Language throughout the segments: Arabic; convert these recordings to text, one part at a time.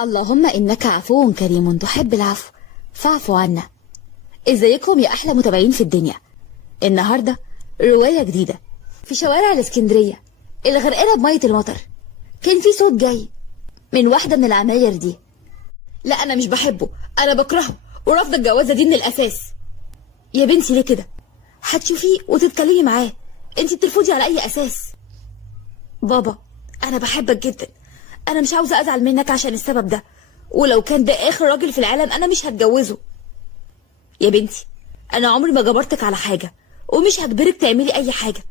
اللهم إنك عفو كريم تحب العفو فاعف عنا. ازيكم يا أحلى متابعين في الدنيا. النهاردة رواية جديدة في شوارع الإسكندرية الغرقانة بمية المطر. كان في صوت جاي من واحدة من العماير دي. لا أنا مش بحبه، أنا بكرهه ورافضة الجوازة دي من الأساس. يا بنتي ليه كده؟ هتشوفيه وتتكلمي معاه، انتي بترفضي على أي أساس؟ بابا أنا بحبك جدا، أنا مش عاوزة أزعل منك عشان السبب ده، ولو كان ده آخر راجل في العالم أنا مش هتجوزه. يا بنتي أنا عمري ما جبرتك على حاجة ومش هجبرك تعملي أي حاجة.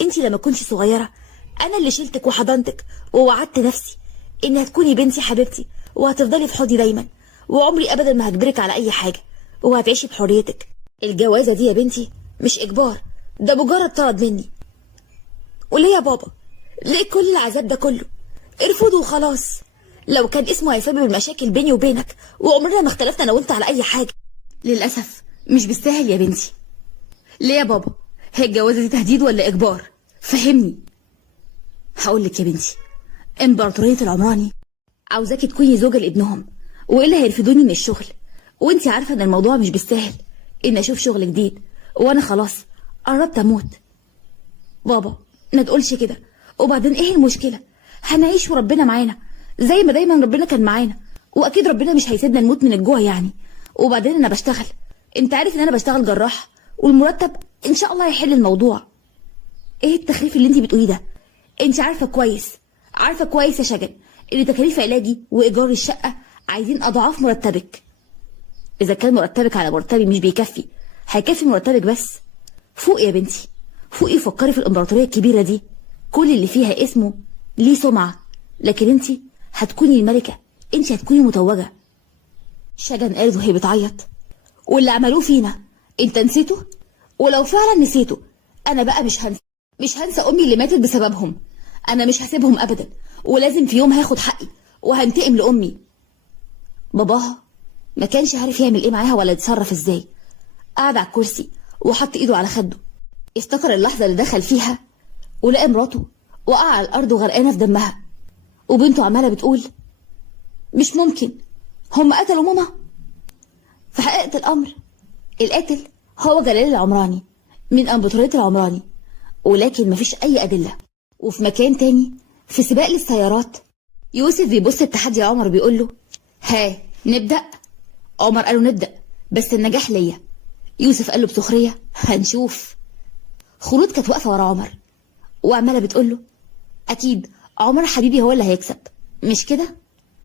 انتي لما كنتي صغيرة أنا اللي شلتك وحضنتك ووعدت نفسي إن هتكوني بنتي حبيبتي وهتفضلي في حضني دايما، وعمري أبدا ما هجبرك على أي حاجة وهتعيشي بحريتك. الجوازة دي يا بنتي مش إجبار، ده مجرد طلب مني. وليه يا بابا؟ ليه كل العذاب ده كله؟ ارفضه وخلاص. لو كان اسمه هيسبب المشاكل بيني وبينك وعمرنا ما اختلفنا انا وانت على اي حاجه. للاسف مش بالسهل يا بنتي. ليه يا بابا؟ هي الجوازه دي تهديد ولا اجبار؟ فهمني. هقول لك يا بنتي، امبراطوريه العمراني عاوزاكي تكوني زوجه لابنهم، والا هيرفدوني من الشغل، وانت عارفه ان الموضوع مش بالسهل ان اشوف شغل جديد وانا خلاص قربت اموت. بابا ما تقولش كده، وبعدين ايه المشكله؟ هنعيش وربنا معانا زي ما دايما ربنا كان معانا، واكيد ربنا مش هيسيبنا نموت من الجوع يعني. وبعدين انا بشتغل، انت عارف ان انا بشتغل جراح، والمرتب ان شاء الله هيحل الموضوع. ايه التخريف اللي انت بتقوليه ده؟ انت عارفه كويس، عارفه كويس يا شجن ان تكاليف علاجي وايجار الشقه عايزين اضعاف مرتبك. اذا كان مرتبك على مرتبي مش بيكفي، هيكفي مرتبك بس. فوق يا بنتي، فوقي فكري في الامبراطوريه الكبيره دي، كل اللي فيها اسمه ليه سمعه، لكن انت هتكوني الملكه، انت هتكوني متوجه. شجن قالت وهي بتعيط، واللي عملوه فينا انت نسيته؟ ولو فعلا نسيته انا بقى مش هنسى امي اللي ماتت بسببهم. انا مش هسيبهم ابدا، ولازم في يوم هاخد حقي وهنتقم لامي. باباها ما كانش عارف يعمل ايه معاها ولا يتصرف ازاي. قعد على الكرسي وحط ايده على خده، افتكر اللحظه اللي دخل فيها ولقى مراته وقع على الارض وغرقانه في دمها، وبنته عماله بتقول مش ممكن، هم قتلوا ماما. في حقيقه الامر القاتل هو جلال العمراني من امبراطوريه العمراني، ولكن مفيش اي ادله. وفي مكان تاني في سباق للسيارات، يوسف بيبص التحدي عمر بيقول له ها نبدا؟ عمر قال له نبدا، بس النجاح ليا. يوسف قال له بسخريه هنشوف. خلود كانت واقفه ورا عمر وعماله بتقول له اكيد عمر حبيبي هو اللي هيكسب، مش كده؟